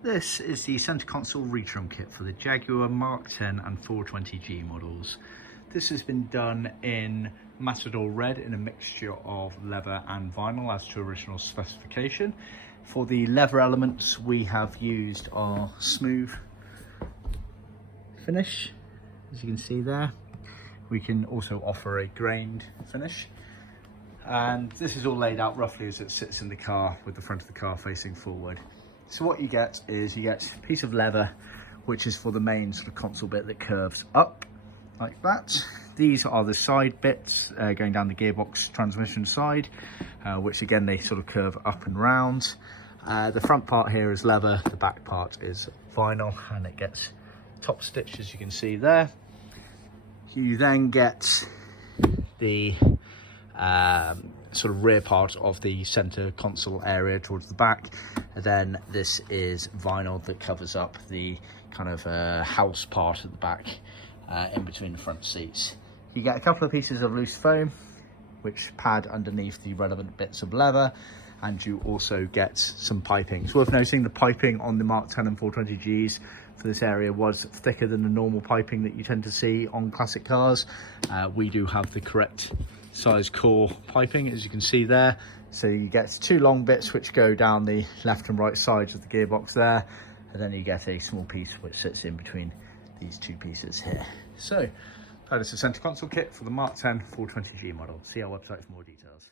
This is the centre console retrim kit for the Jaguar Mark 10 and 420G models. This has been done in Matador Red in a mixture of leather and vinyl as to original specification. For the leather elements, we have used our smooth finish, as you can see there. We can also offer a grained finish. And this is all laid out roughly as it sits in the car with the front of the car facing forward. So what you get is you get a piece of leather, which is for the main sort of console bit that curves up like that. These are the side bits going down the gearbox transmission side, which again, they sort of curve up and round. The front part here is leather, the back part is vinyl, and it gets top stitched, as you can see there. You then get the sort of rear part of the center console area towards the back, and then this is vinyl that covers up the kind of house part at the back in between the front seats. You get a couple of pieces of loose foam which pad underneath the relevant bits of leather, and you also get some piping. It's worth noting the piping on the Mark 10 and 420Gs for this area was thicker than the normal piping that you tend to see on classic cars. We do have the correct size core piping, as you can see there. So you get two long bits which go down the left and right sides of the gearbox there, and then you get a small piece which sits in between these two pieces here. So that is the centre console kit for the Mark 10 420G model. See our website for more details.